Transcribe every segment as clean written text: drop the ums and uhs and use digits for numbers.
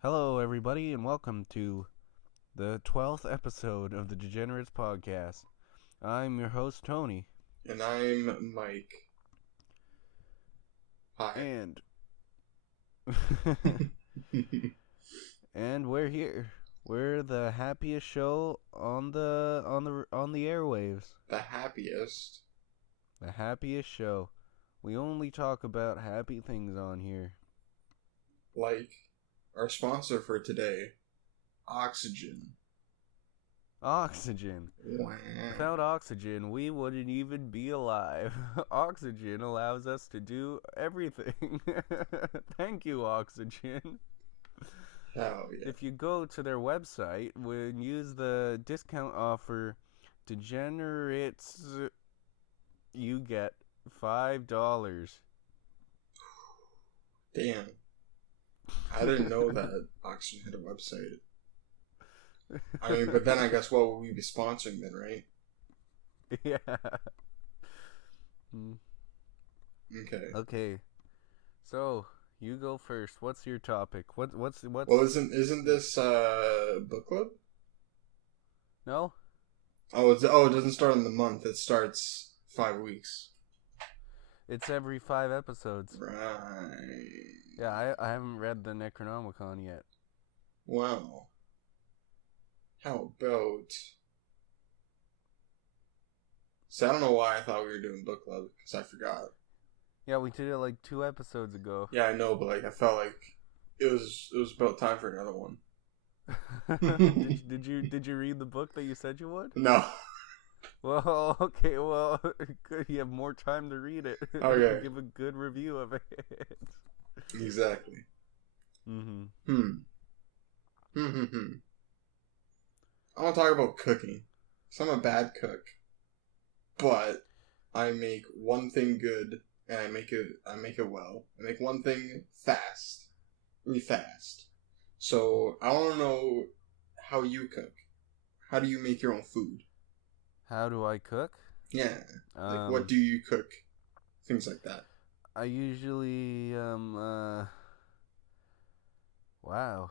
Hello, everybody, and welcome to the 12th episode of the Degenerates Podcast. I'm your host, Tony. And I'm Mike. Hi. And and we're here. We're the happiest show on the airwaves. The happiest. The happiest show. We only talk about happy things on here. Like our sponsor for today, Oxygen. Oxygen. Wow. Without oxygen, we wouldn't even be alive. Oxygen allows us to do everything. Thank you, Oxygen. Hell yeah. If you go to their website and use the discount offer Degenerates, you get $5. Damn. I didn't know that Oxygen had a website. I mean, but then I guess what would we be sponsoring then, right? Yeah. Okay. So, you go first. What's your topic? What's Well, isn't this book club? No? It doesn't start in the month. It starts 5 weeks. It's every 5 episodes. Right. Yeah, I haven't read the Necronomicon yet. Wow. How about... So I don't know why I thought we were doing book club, because I forgot. Yeah, we did it like 2 episodes ago. Yeah, I know, but like I felt like it was about time for another one. Did you read the book that you said you would? No. Well, okay, well, good. You have more time to read it. Okay. Give a good review of it. Exactly. I want to talk about cooking. So I'm a bad cook, but I make one thing good, and I make it well. I make one thing fast, really fast. So I want to know how you cook. How do you make your own food? How do I cook? Yeah. Like, what do you cook? Things like that. I usually, wow.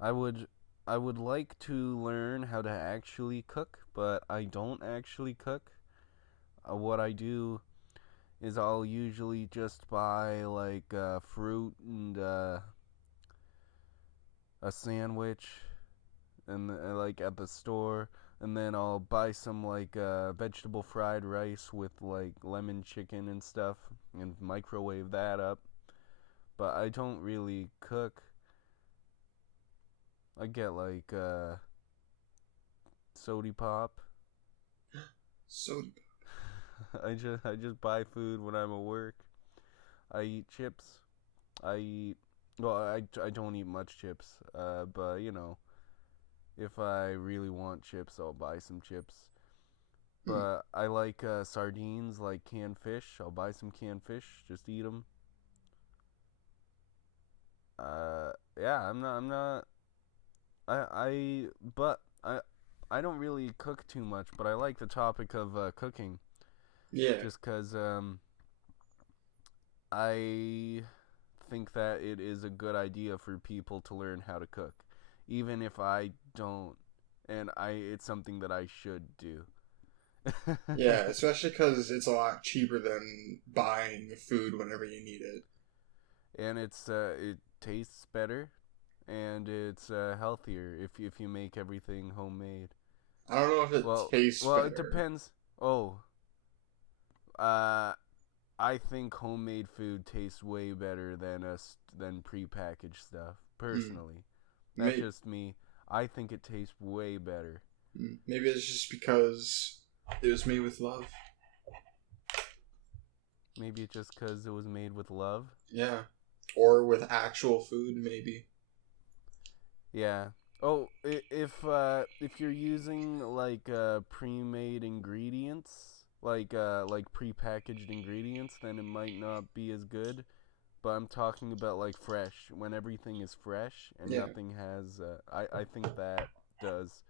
I would like to learn how to actually cook, but I don't actually cook. What I do is I'll usually just buy, like, fruit and, a sandwich, and, like, at the store. And then I'll buy some, like, vegetable fried rice with, like, lemon chicken and stuff and microwave that up. But I don't really cook. I get, like, soda pop. Soda pop? I just buy food when I'm at work. I eat chips. I don't eat much chips, but, you know, if I really want chips, I'll buy some chips. But I like sardines, like canned fish. I'll buy some canned fish, just eat them. Yeah, I'm not. I don't really cook too much, but I like the topic of cooking. Yeah. Just because I think that it is a good idea for people to learn how to cook. Even if I don't, and it's something that I should do. Yeah, especially because it's a lot cheaper than buying food whenever you need it. And it tastes better, and it's healthier if you make everything homemade. I don't know if it tastes better. Well, it depends. I think homemade food tastes way better than prepackaged stuff, personally. That's just me. I think it tastes way better. Maybe it's just because it was made with love. Maybe it's just because it was made with love? Yeah. Or with actual food, maybe. Yeah. Oh, if you're using, like, pre-made ingredients, like prepackaged ingredients, then it might not be as good. But I'm talking about, like, fresh. When everything is fresh and nothing has... I think that does.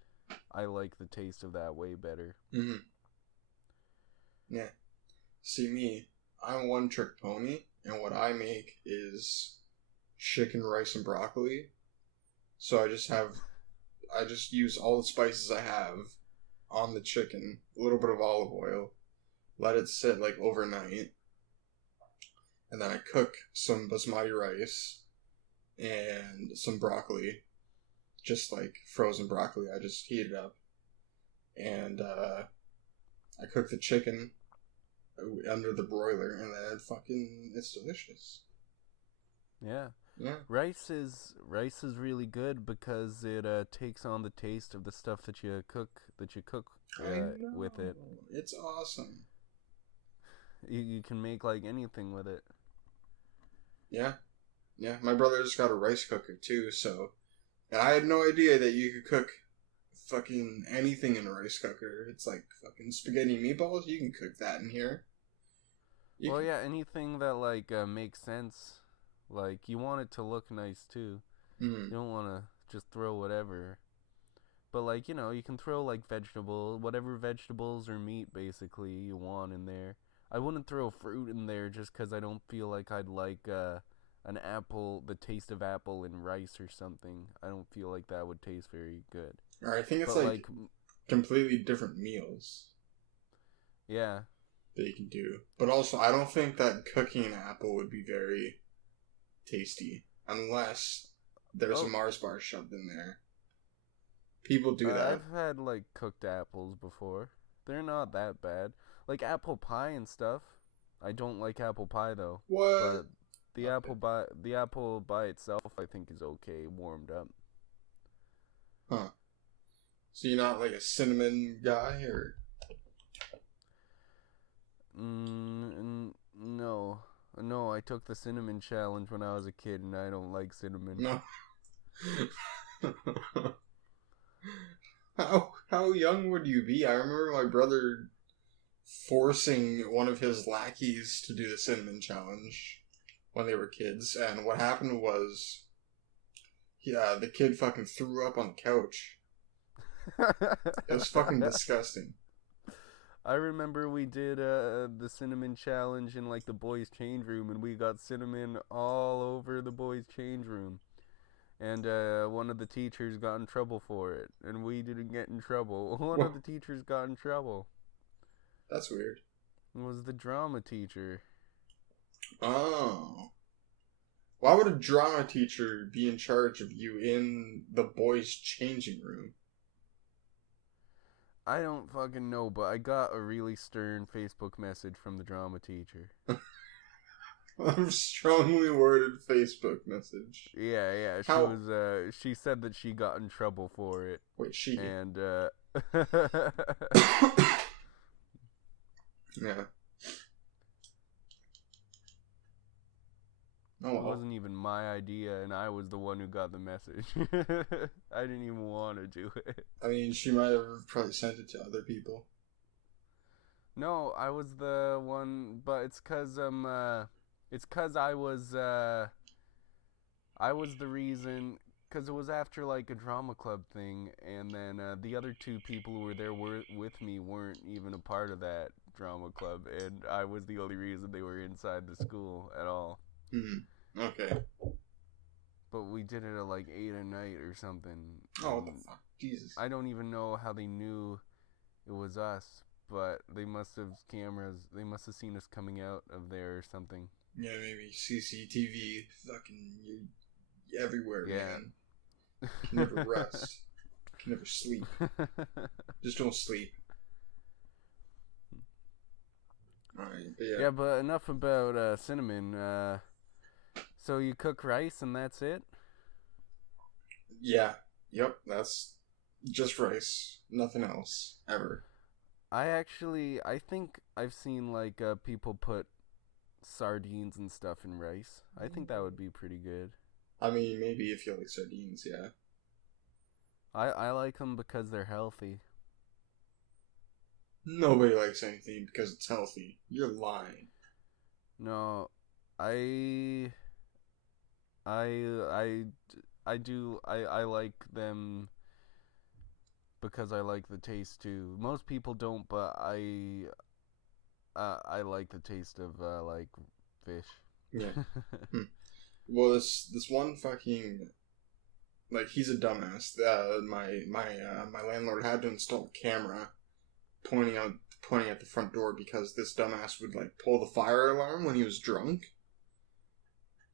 I like the taste of that way better. Mm-hmm. Yeah. See me, I'm one trick pony, and what I make is chicken, rice, and broccoli. So I just use all the spices I have on the chicken, a little bit of olive oil, let it sit like overnight, and then I cook some basmati rice and some broccoli, just like frozen broccoli. I just heat it up, and I cook the chicken under the broiler, and then it's delicious. Yeah. Yeah. Rice is really good because it takes on the taste of the stuff that you cook with it. It's awesome. You can make like anything with it. Yeah. Yeah, my brother just got a rice cooker too, and I had no idea that you could cook fucking anything in a rice cooker. It's like fucking spaghetti and meatballs, you can cook that in here. Yeah, anything that like makes sense. Like, you want it to look nice, too. You don't want to just throw whatever. But, like, you know, you can throw, like, whatever vegetables or meat, basically, you want in there. I wouldn't throw fruit in there just because I don't feel like I'd like an apple, the taste of apple in rice or something. I don't feel like that would taste very good. Or I think it's, like, completely different meals. Yeah. That you can do. But also, I don't think that cooking an apple would be very tasty unless there's a Mars bar shoved in there. People do that. I've had like cooked apples before. They're not that bad. Like apple pie and stuff. I don't like apple pie though. What? But the apple by itself I think is okay warmed up. Huh. So you're not like a cinnamon guy or? No. No, I took the cinnamon challenge when I was a kid, and I don't like cinnamon. No. How young would you be? I remember my brother forcing one of his lackeys to do the cinnamon challenge when they were kids, and what happened was, the kid fucking threw up on the couch. It was fucking disgusting. I remember we did the cinnamon challenge in like the boys' change room, and we got cinnamon all over the boys' change room. And one of the teachers got in trouble for it, and we didn't get in trouble. One of the teachers got in trouble. That's weird. It was the drama teacher. Oh. Why would a drama teacher be in charge of you in the boys' changing room? I don't fucking know, but I got a really stern Facebook message from the drama teacher. A strongly worded Facebook message. Yeah. She said that she got in trouble for it. Wait, she? And, yeah. It wasn't even my idea, and I was the one who got the message. I didn't even want to do it. I mean, she might have probably sent it to other people. No, I was the one, but it's cause I was the reason, cause it was after like a drama club thing, and then the other two people who were there with me weren't even a part of that drama club, and I was the only reason they were inside the school at all. Okay. But we did it at like 8 at night or something. Oh, what the fuck? Jesus. I don't even know how they knew it was us, but they must have cameras. They must have seen us coming out of there or something. Yeah, maybe CCTV. Fucking everywhere, man. You can never rest. You can never sleep. Just don't sleep. Alright, but yeah. Yeah, but enough about cinnamon. So you cook rice and that's it? Yeah. Yep, that's just rice. Nothing else. Ever. I think I've seen like people put sardines and stuff in rice. I think that would be pretty good. I mean, maybe if you like sardines, yeah. I like them because they're healthy. Nobody likes anything because it's healthy. You're lying. No, I do. I like them because I like the taste too. Most people don't, but I like the taste of like fish. Yeah. Well, this one fucking, like, he's a dumbass. My landlord had to install a camera pointing at the front door because this dumbass would, like, pull the fire alarm when he was drunk.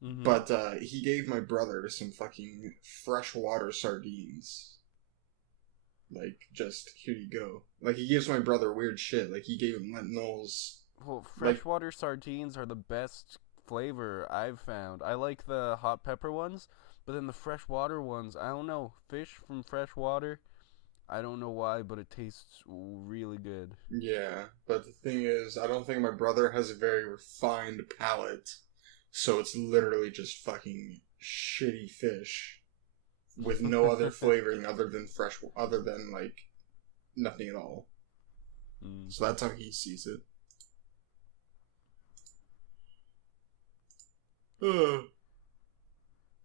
Mm-hmm. But he gave my brother some fucking freshwater sardines. Like, just, here you go. Like, he gives my brother weird shit. Like, he gave him lentils. Well, freshwater sardines are the best flavor I've found. I like the hot pepper ones, but then the freshwater ones, I don't know. Fish from freshwater, I don't know why, but it tastes really good. Yeah, but the thing is, I don't think my brother has a very refined palate. So it's literally just fucking shitty fish with no other flavoring other than like nothing at all. So that's how he sees it.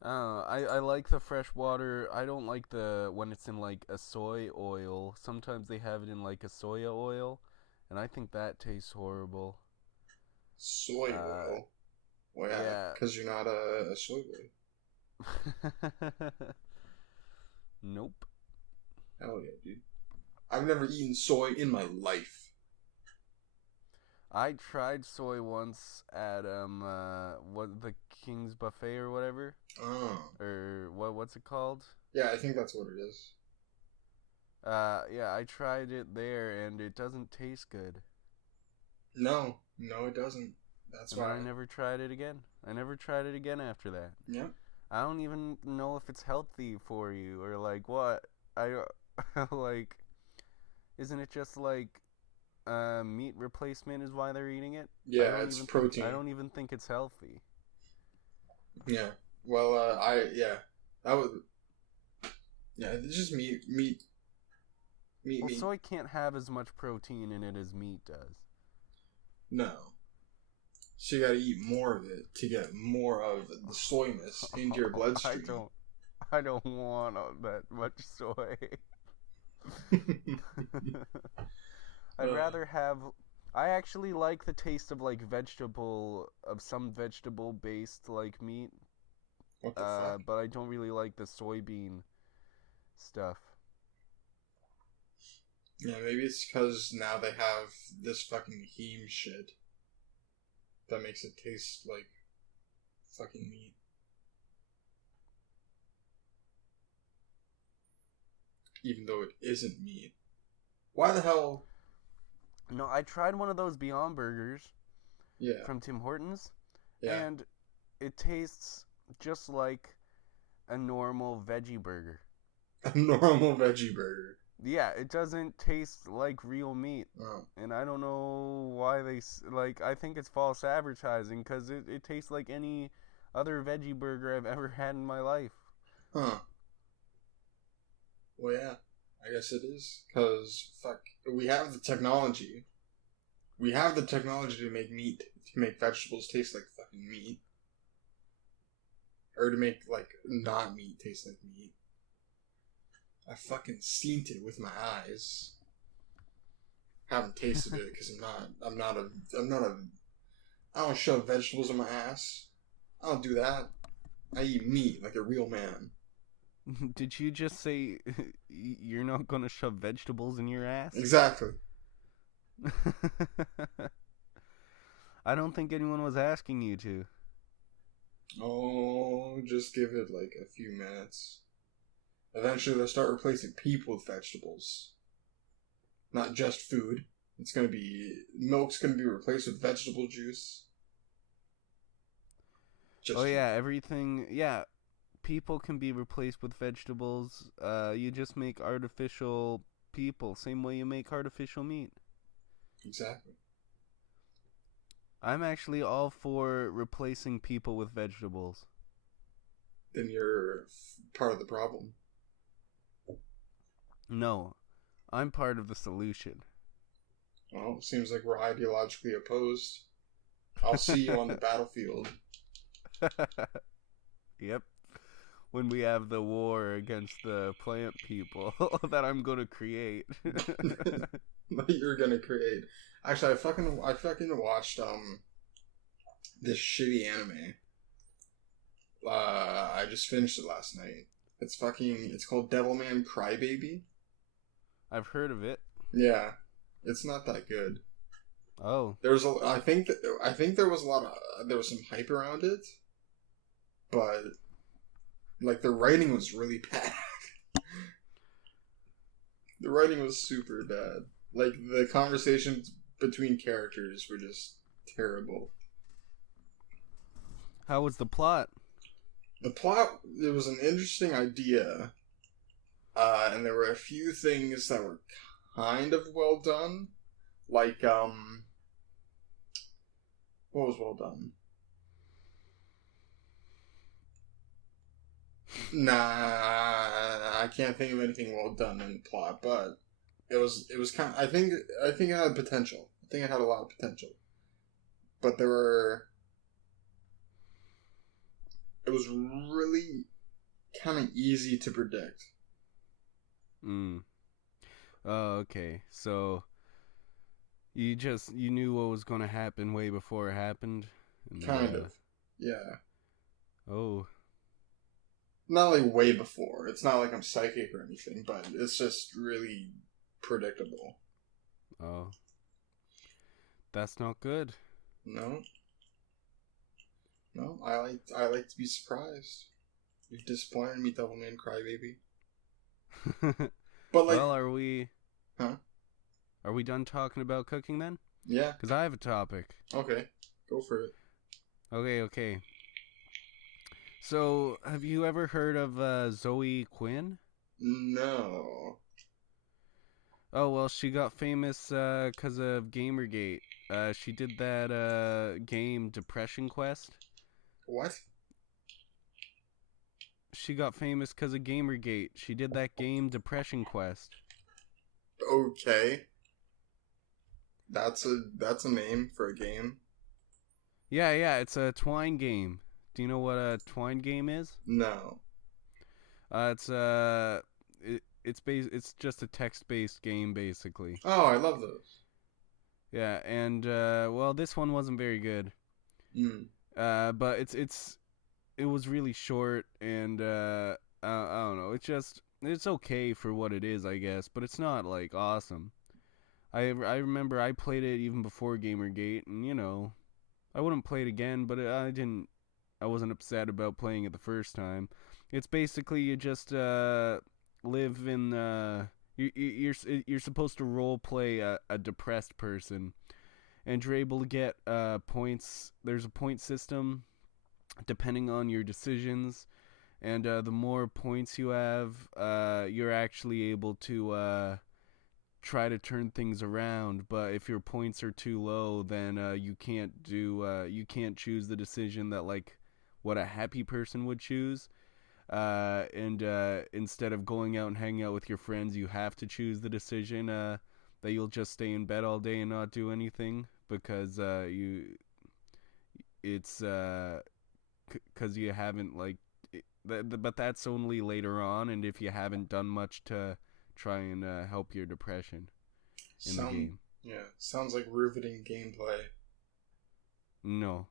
I like the fresh water. I don't like when it's in like a soy oil. Sometimes they have it in like a soya oil, and I think that tastes horrible. Soy oil? Well, yeah, because you're not a soy boy. Nope. Hell yeah, dude. I've never eaten soy in my life. I tried soy once at the King's Buffet or whatever. Oh. Or what's it called? Yeah, I think that's what it is. Yeah, I tried it there and it doesn't taste good. No, it doesn't. That's why I never tried it again. I never tried it again after that. Yeah. I don't even know if it's healthy for you or like what. Like, isn't it just like meat replacement is why they're eating it? Yeah, it's protein. I don't even think it's healthy. Yeah. Well, it's just meat. Well, soy can't have as much protein in it as meat does. No. So you gotta eat more of it to get more of the soyness into your bloodstream. I don't want that much soy. I'd rather have... I actually like the taste of like some vegetable based like meat. What the fuck? But I don't really like the soybean stuff. Yeah, maybe it's because now they have this fucking heme shit that makes it taste like fucking meat. Even though it isn't meat. Why the hell? No, I tried one of those Beyond Burgers. Yeah. From Tim Hortons. Yeah. And it tastes just like a normal veggie burger. A normal veggie burger. Yeah, it doesn't taste like real meat. Oh. And I don't know why I think it's false advertising because it tastes like any other veggie burger I've ever had in my life. Huh. Well, yeah, I guess it is. Because, fuck, we have the technology. We have the technology to make vegetables taste like fucking meat. Or to make, like, not meat taste like meat. I fucking seen it with my eyes. Haven't tasted it because I don't shove vegetables in my ass. I don't do that. I eat meat like a real man. Did you just say you're not gonna shove vegetables in your ass? Exactly. I don't think anyone was asking you to. Oh, just give it like a few minutes. Eventually they'll start replacing people with vegetables. Not just food. Milk's gonna be replaced with vegetable juice. Everything, people can be replaced with vegetables. You just make artificial people, same way you make artificial meat. Exactly. I'm actually all for replacing people with vegetables. Then you're part of the problem. No, I'm part of the solution. Well, seems like we're ideologically opposed. I'll see you on the battlefield. Yep. When we have the war against the plant people that I'm gonna create. That you're gonna create. Actually, I fucking watched this shitty anime. I just finished it last night. It's called Devilman Crybaby. I've heard of it. Yeah, it's not that good. Oh. I think there was there was some hype around it, but like the writing was really bad. The writing was super bad. Like the conversations between characters were just terrible. How was the plot? The plot, it was an interesting idea, and there were a few things that were kind of well done. Like, what was well done? Nah, I can't think of anything well done in the plot, but it was kind of, I think it had potential. I think it had a lot of potential. But it was really kind of easy to predict. Oh, okay. So you knew what was going to happen way before it happened? And, Kind of. Yeah. Oh. Not like way before. It's not like I'm psychic or anything, but it's just really predictable. Oh. That's not good. No. No, I like to be surprised. You've disappointed me, Devilman Crybaby. But like, well, are we? Huh? Are we done talking about cooking then? Yeah. Because I have a topic. Okay, go for it. Okay. So, have you ever heard of Zoe Quinn? No. Oh, well, she got famous because of Gamergate. She did that game Depression Quest. What? She got famous because of Gamergate. She did that game Depression Quest. Okay. That's a name for a game. Yeah, it's a Twine game. Do you know what a Twine game is? No. It's just a text-based game basically. Oh, I love those. Yeah, and well, this one wasn't very good. But it was really short, and I don't know. It's okay for what it is, I guess, but it's not like awesome. I remember I played it even before Gamergate, and you know, I wouldn't play it again, but I wasn't upset about playing it the first time. It's basically you just live in you're supposed to role play a depressed person, and you're able to get points. There's a point system depending on your decisions, and the more points you have, you're actually able to try to turn things around. But if your points are too low, then you can't choose the decision that like what a happy person would choose. And instead of going out and hanging out with your friends, you have to choose the decision that you'll just stay in bed all day and not do anything because because you haven't but that's only later on, and if you haven't done much to try and help your depression in the game. Yeah, sounds like riveting gameplay. No.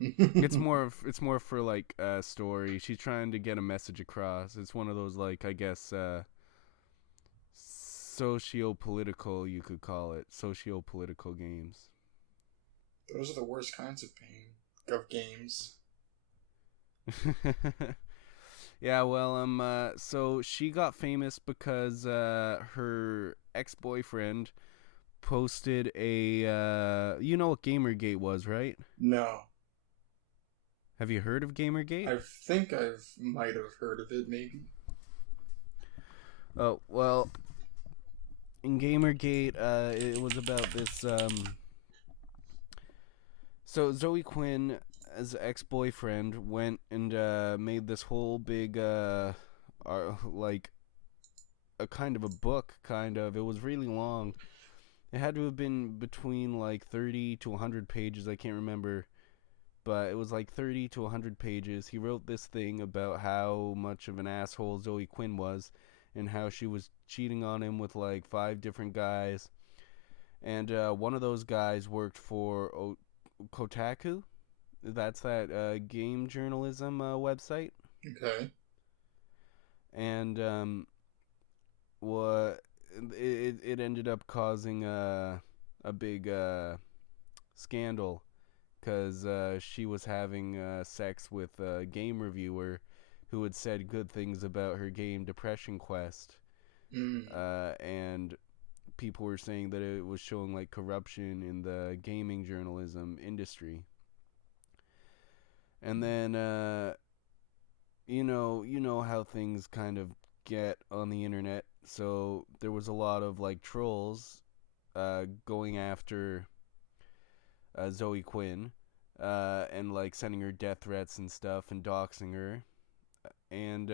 it's more for like story. She's trying to get a message across. It's one of those like, I guess, socio-political, you could call it, socio-political games. Those are the worst kinds of games. Yeah, well, so she got famous because her ex-boyfriend posted a you know what Gamergate was, right? No. Have you heard of Gamergate? I think might have heard of it, maybe. Oh, well, in Gamergate, it was about this, so Zoe Quinn, as ex-boyfriend, went and made this whole big, like, a kind of a book, it was really long. It had to have been between, like, 30 to 100 pages, I can't remember. But it was like 30 to 100 pages. He wrote this thing about how much of an asshole Zoe Quinn was, and how she was cheating on him with like 5 different guys. And one of those guys worked for Kotaku, That's that game journalism website. Okay. And what it ended up causing a big scandal because she was having sex with a game reviewer who had said good things about her game Depression Quest, and people were saying that it was showing like corruption in the gaming journalism industry. And then you know how things kind of get on the internet. So there was a lot of like trolls going after Zoe Quinn and like sending her death threats and stuff and doxing her. And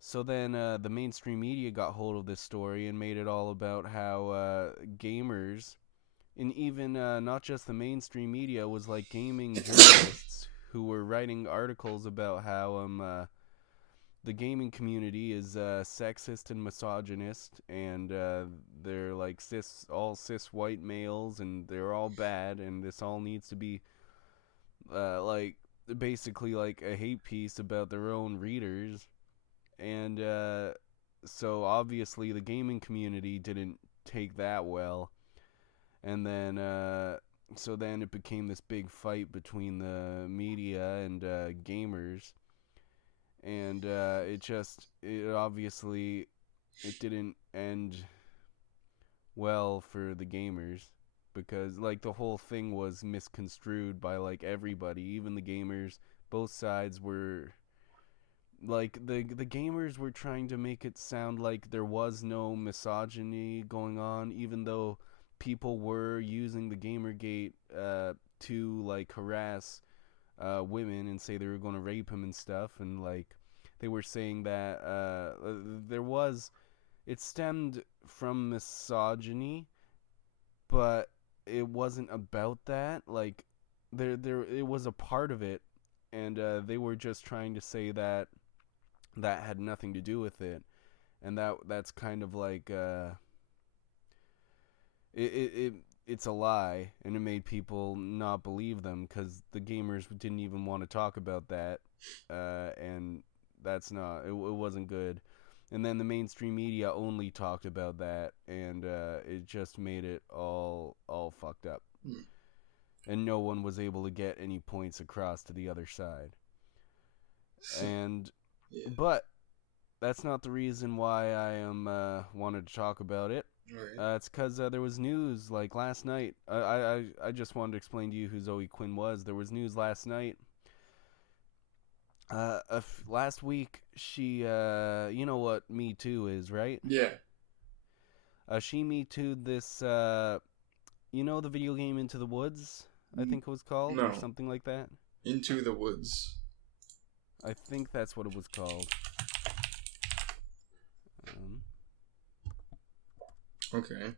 so then the mainstream media got hold of this story and made it all about how gamers, and even not just the mainstream media, was like gaming journalists who were writing articles about how the gaming community is sexist and misogynist, and they're like all cis white males, and they're all bad, and this all needs to be like basically like a hate piece about their own readers. And so obviously the gaming community didn't take that well, and then so then it became this big fight between the media and gamers. And it obviously it didn't end well for the gamers, because like the whole thing was misconstrued by like everybody, even the gamers. Both sides were like the gamers were trying to make it sound like there was no misogyny going on, even though people were using the Gamergate to like harass women and say they were going to rape him and stuff, and like they were saying that it stemmed from misogyny, but it wasn't about that. Like there it was a part of it, and they were just trying to say that had nothing to do with it, and that's kind of like it's a lie, and it made people not believe them because the gamers didn't even want to talk about that, and that's not it wasn't good. And then the mainstream media only talked about that, and it just made it all fucked up, and no one was able to get any points across to the other side. And but that's not the reason why I wanted to talk about it. Right. It's because there was news like last night. I just wanted to explain to you who Zoe Quinn was. There was news last night. Last week, she, you know what Me Too is, right? Yeah. She Me Too'd this, you know the video game Into the Woods, I think it was called, No. or something like that? Into the Woods. I think that's what it was called. Okay.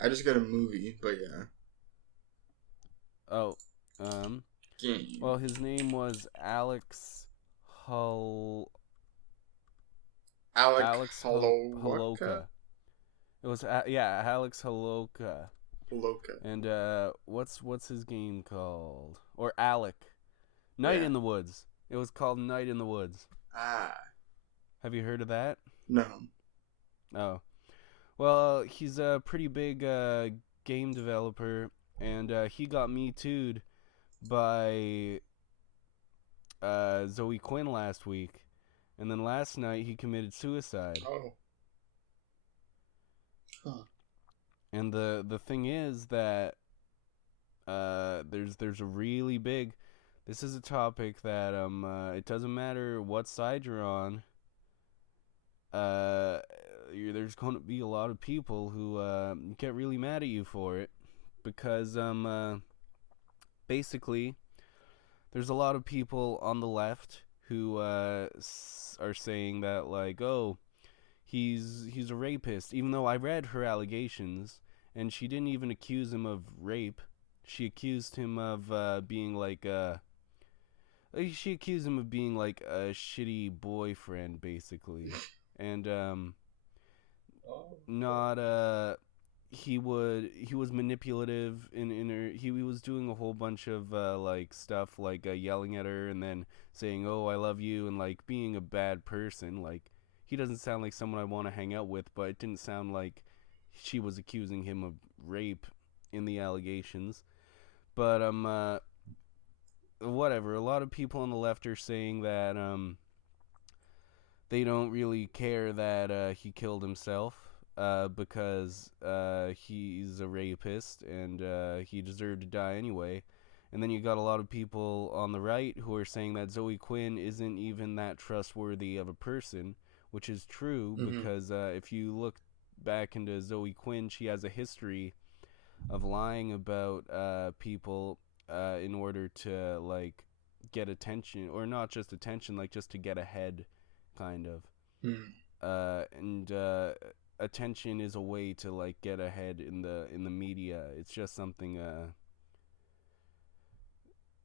I just got a movie, but yeah. Oh, Game. well, his name was Alex Holoka. It was Alex Holoka. And what's his game called? Or Alec. Night in the Woods. It was called Night in the Woods. Have you heard of that? No. Oh. Well, he's a pretty big game developer, and he got Me Too'd by Zoe Quinn last week, and then last night he committed suicide. Oh. Huh. And the thing is that there's a really big. This is a topic that it doesn't matter what side you're on. There's going to be a lot of people who get really mad at you for it, because basically there's a lot of people on the left who are saying that like, oh, he's a rapist, even though I read her allegations and she didn't even accuse him of rape. She accused him of being like a shitty boyfriend, basically. And not he was manipulative in her. He was doing a whole bunch of like stuff, like yelling at her and then saying, "Oh, I love you," and like being a bad person. Like, he doesn't sound like someone I want to hang out with, but it didn't sound like she was accusing him of rape in the allegations. But whatever. A lot of people on the left are saying that they don't really care that he killed himself because he's a rapist and he deserved to die anyway. And then you got a lot of people on the right who are saying that Zoe Quinn isn't even that trustworthy of a person, which is true because if you look back into Zoe Quinn, she has a history of lying about people in order to like get attention, or not just attention, like just to get ahead, kind of. And attention is a way to like get ahead in the media. It's just something.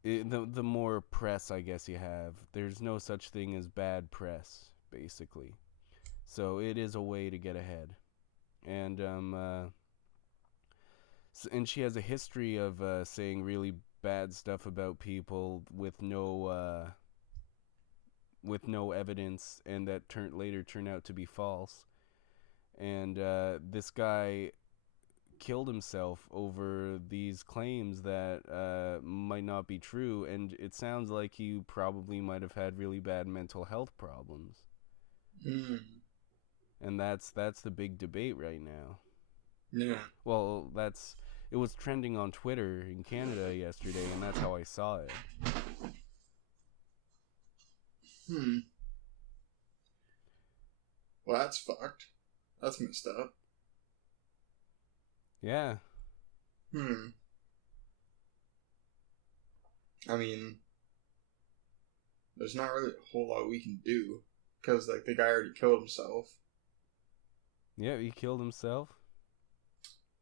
The more press, I guess, you have, there's no such thing as bad press, basically. So it is a way to get ahead, and and she has a history of saying really bad stuff about people with no evidence, and that later turn out to be false. And this guy killed himself over these claims that might not be true, and it sounds like he probably might have had really bad mental health problems. And that's the big debate right now. Yeah. Well, it was trending on Twitter in Canada yesterday, and that's how I saw it. Well, that's fucked. That's messed up. Yeah. I mean, there's not really a whole lot we can do, because, like, the guy already killed himself. Yeah, he killed himself.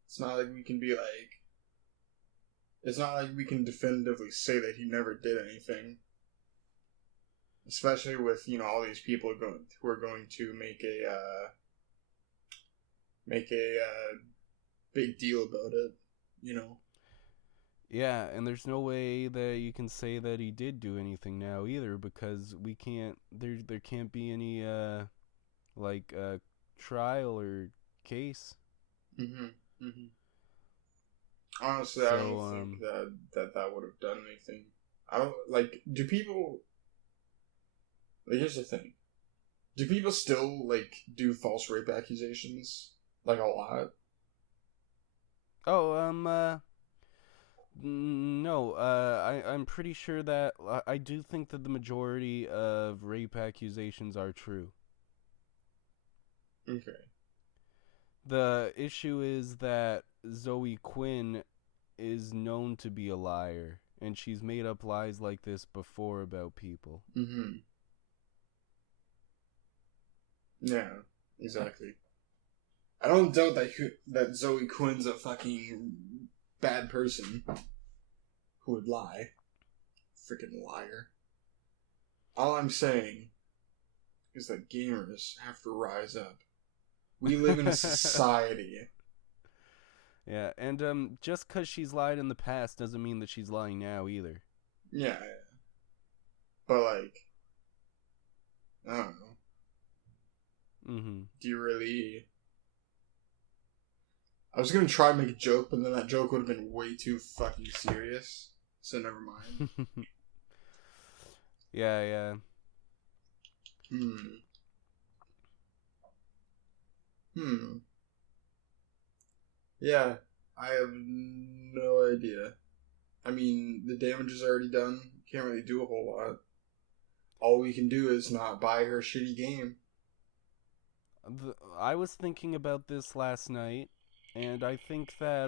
It's not like we can be like... It's not like we can definitively say that he never did anything. Especially with, you know, all these people who are going to make a big deal about it, you know. Yeah, and there's no way that you can say that he did do anything now either, because we can't. There can't be any trial or case. Honestly, I don't think that would have done anything. I don't like. Do people? Like, here's the thing. Do people still like do false rape accusations like a lot? Oh, no. I'm pretty sure that I do think that the majority of rape accusations are true. Okay. The issue is that Zoe Quinn is known to be a liar, and she's made up lies like this before about people. Yeah, exactly. I don't doubt that Zoe Quinn's a fucking bad person who would lie. Freaking liar. All I'm saying is that gamers have to rise up. We live in a society. Yeah, and just because she's lied in the past doesn't mean that she's lying now either. Yeah. But, like, I don't know. Do you really... I was gonna try to make a joke, but then that joke would have been way too fucking serious. So never mind. Yeah. Yeah, I have no idea. I mean, the damage is already done. Can't really do a whole lot. All we can do is not buy her shitty game. I was thinking about this last night, and I think that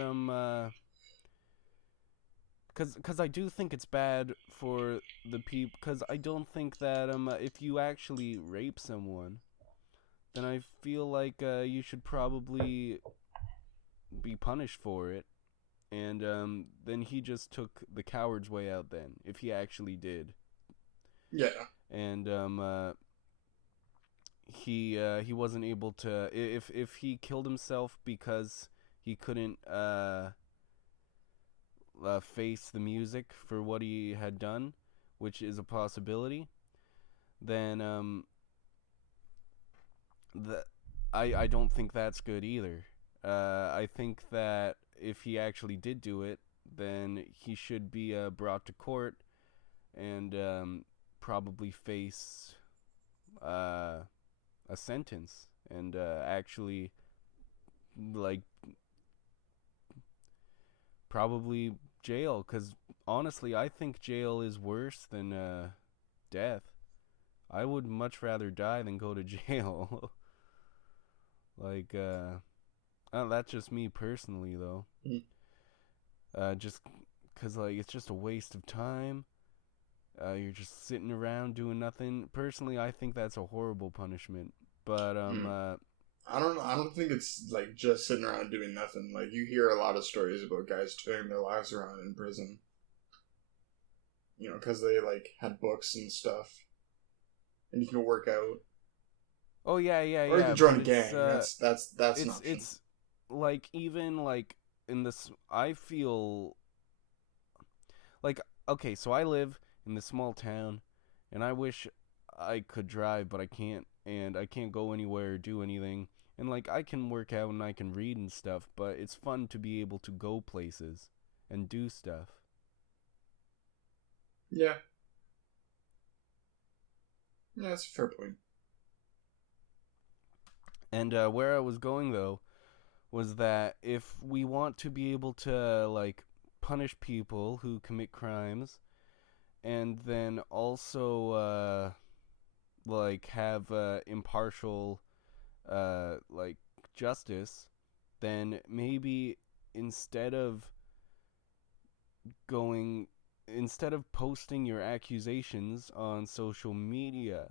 because I do think it's bad for the people. Because I don't think that if you actually rape someone, then I feel like you should probably be punished for it. And then he just took the coward's way out. Then, if he actually did. Yeah. And he wasn't able to. If he killed himself because he couldn't face the music for what he had done, which is a possibility, then I don't think that's good either. I think that if he actually did do it, then he should be brought to court and probably face a sentence and actually, like, probably jail. Because honestly, I think jail is worse than death. I would much rather die than go to jail. Like, that's just me personally, though. Just because, like, it's just a waste of time. You're just sitting around doing nothing. Personally, I think that's a horrible punishment. But, I don't think it's, like, just sitting around doing nothing. Like, you hear a lot of stories about guys turning their lives around in prison. You know, because they, like, had books and stuff. And you can work out. Oh, yeah. Or you can join a gang. That's an option. It's, like, even, like, in this... I feel... Like, okay, so I live in this small town, and I wish I could drive, but I can't, and I can't go anywhere or do anything. And, like, I can work out and I can read and stuff, but it's fun to be able to go places and do stuff. Yeah. Yeah, that's a fair point. And where I was going, though, was that if we want to be able to, like, punish people who commit crimes, and then also, like, have impartial, like, justice, then maybe instead of posting your accusations on social media,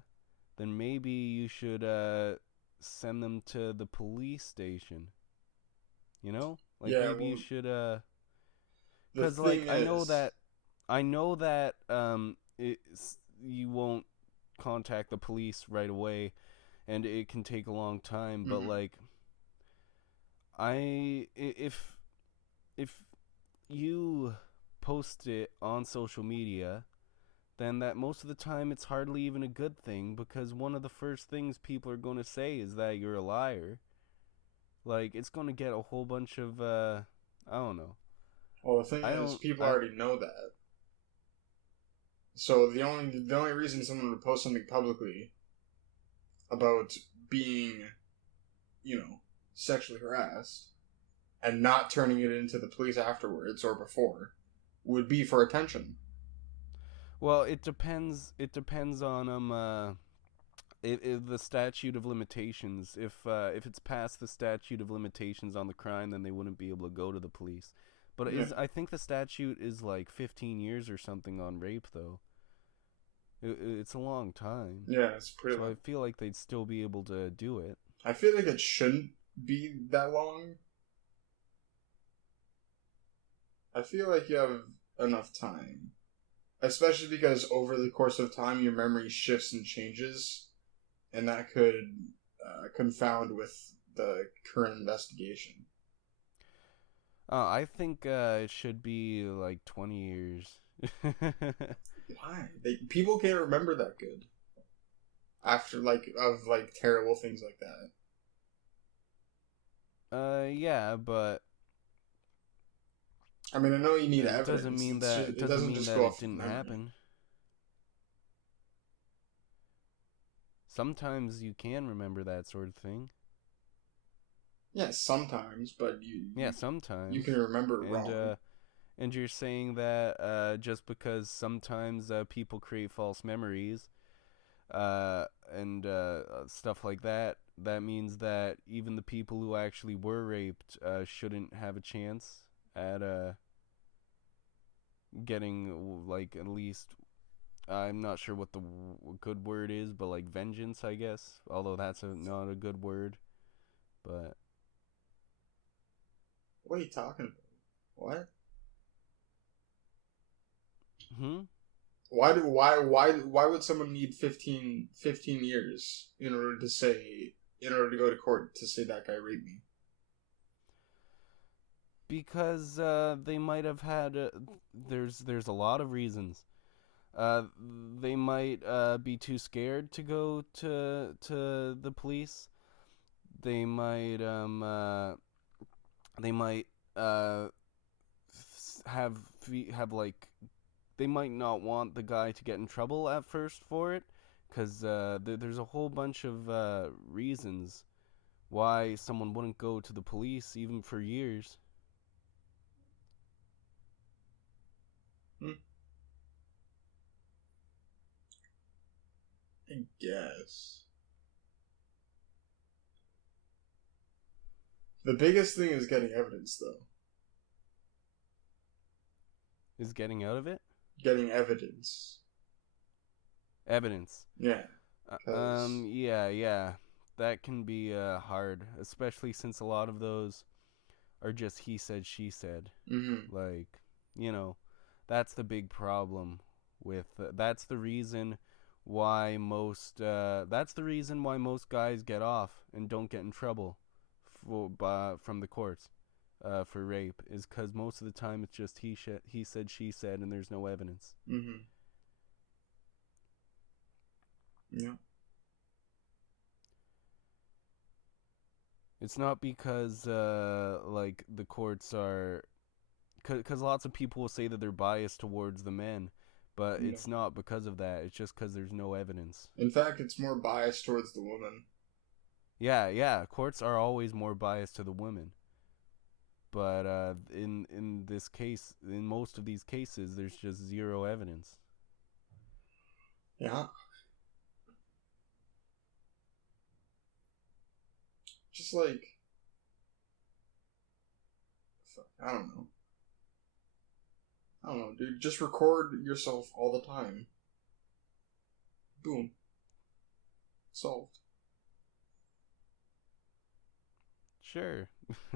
then maybe you should send them to the police station. You know? Like, yeah, maybe well, you should because, like, I know that you won't contact the police right away, and it can take a long time. But like, if you post it on social media, then that most of the time it's hardly even a good thing, because one of the first things people are going to say is that you're a liar. Like, it's going to get a whole bunch of I don't know. Well, the thing is, people already know that. So the only reason someone would post something publicly about being, you know, sexually harassed and not turning it into the police afterwards or before would be for attention. Well, it depends. It depends on if the statute of limitations. If it's past the statute of limitations on the crime, then they wouldn't be able to go to the police. But I think the statute is like 15 years or something on rape, though. It's a long time. Yeah, it's pretty long. So I feel like they'd still be able to do it. I feel like it shouldn't be that long. I feel like you have enough time. Especially because over the course of time, your memory shifts and changes. And that could confound with the current investigation. I think it should be like 20 years. Why? People can't remember that good. After, of terrible things like that. Yeah, but... I mean, I know you need it evidence. Doesn't mean that it didn't happen. Sometimes you can remember that sort of thing. Yeah, sometimes, but sometimes you can remember it wrong. And you're saying that just because sometimes people create false memories and stuff like that, that means that even the people who actually were raped shouldn't have a chance at getting, like, at least, I'm not sure what the good word is, but, like, vengeance, I guess, although that's not a good word. But what are you talking about? What? Why would someone need 15 years in order to go to court to say that guy raped me? Because they might have had. There's a lot of reasons. They might be too scared to go to the police. They might they might have like, they might not want the guy to get in trouble at first for it, because there's a whole bunch of reasons why someone wouldn't go to the police even for years. I guess. The biggest thing is getting evidence, though. Is getting out of it? Getting evidence. Evidence. Yeah. Yeah. That can be hard, especially since a lot of those are just he said, she said. Mm-hmm. Like, that's the big problem with. That's the reason why most. That's the reason why most guys get off and don't get in trouble from the courts for rape, is because most of the time it's just he said, she said, and there's no evidence. Mm-hmm. Yeah. It's not because like the courts are, because lots of people will say that they're biased towards the men, but it's not because of that. It's just because there's no evidence. In fact, it's more biased towards the woman. Yeah. Courts are always more biased to the women. But in this case, in most of these cases, there's just zero evidence. Yeah. Just like, I don't know, dude. Just record yourself all the time. Boom. Solved. Sure.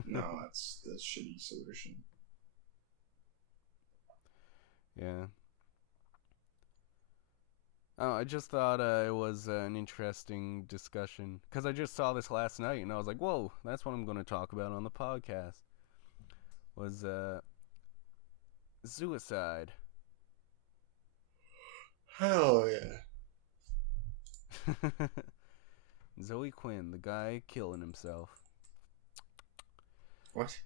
No, that's the shitty solution. Yeah. Oh, I just thought it was an interesting discussion, because I just saw this last night and I was like, whoa, that's what I'm going to talk about on the podcast. Was suicide. Hell yeah. Zoe Quinn, the guy killing himself. What?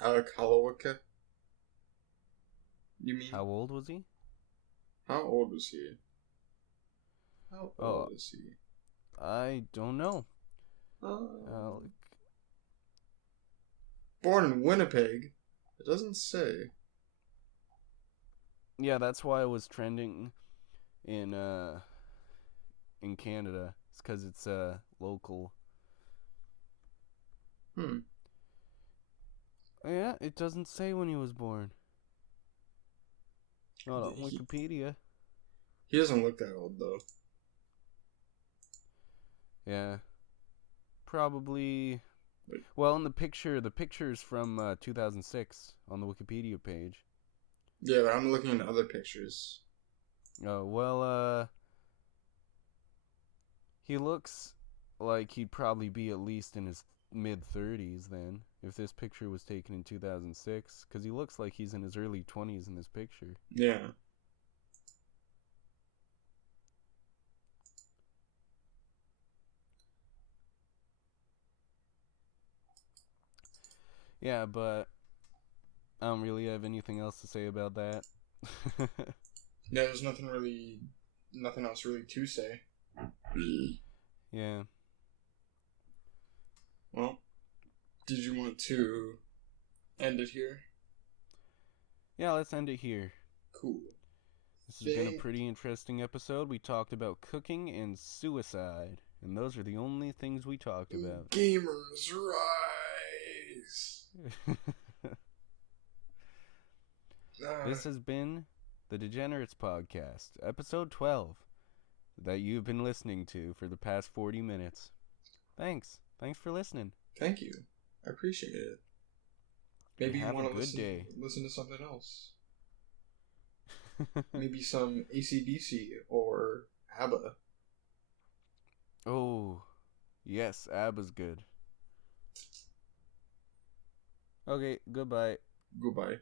Alec Holloway? You mean? How old was he? How old was he? How old is he? I don't know. Born in Winnipeg. It doesn't say. Yeah, that's why it was trending in Canada. It's because it's local. Yeah, it doesn't say when he was born. Not on Wikipedia. He doesn't look that old, though. Yeah. Probably. Well, in the picture's from 2006 on the Wikipedia page. Yeah, but I'm looking at other pictures. Oh, well, he looks like he'd probably be at least in his mid-30s then, if this picture was taken in 2006, because he looks like he's in his early 20s in this picture. Yeah. Yeah, but I don't really have anything else to say about that. Yeah, there's nothing else really to say. Yeah. Well, did you want to end it here? Yeah, let's end it here. Cool. This has been a pretty interesting episode. We talked about cooking and suicide, and those are the only things we talked about. Gamers rise! This has been the Degenerates Podcast, episode 12, that you've been listening to for the past 40 minutes. Thanks for listening. Thank you. I appreciate it. Maybe you want to listen to something else. Maybe some AC/DC or ABBA. Oh, yes, ABBA's good. Okay, goodbye. Goodbye.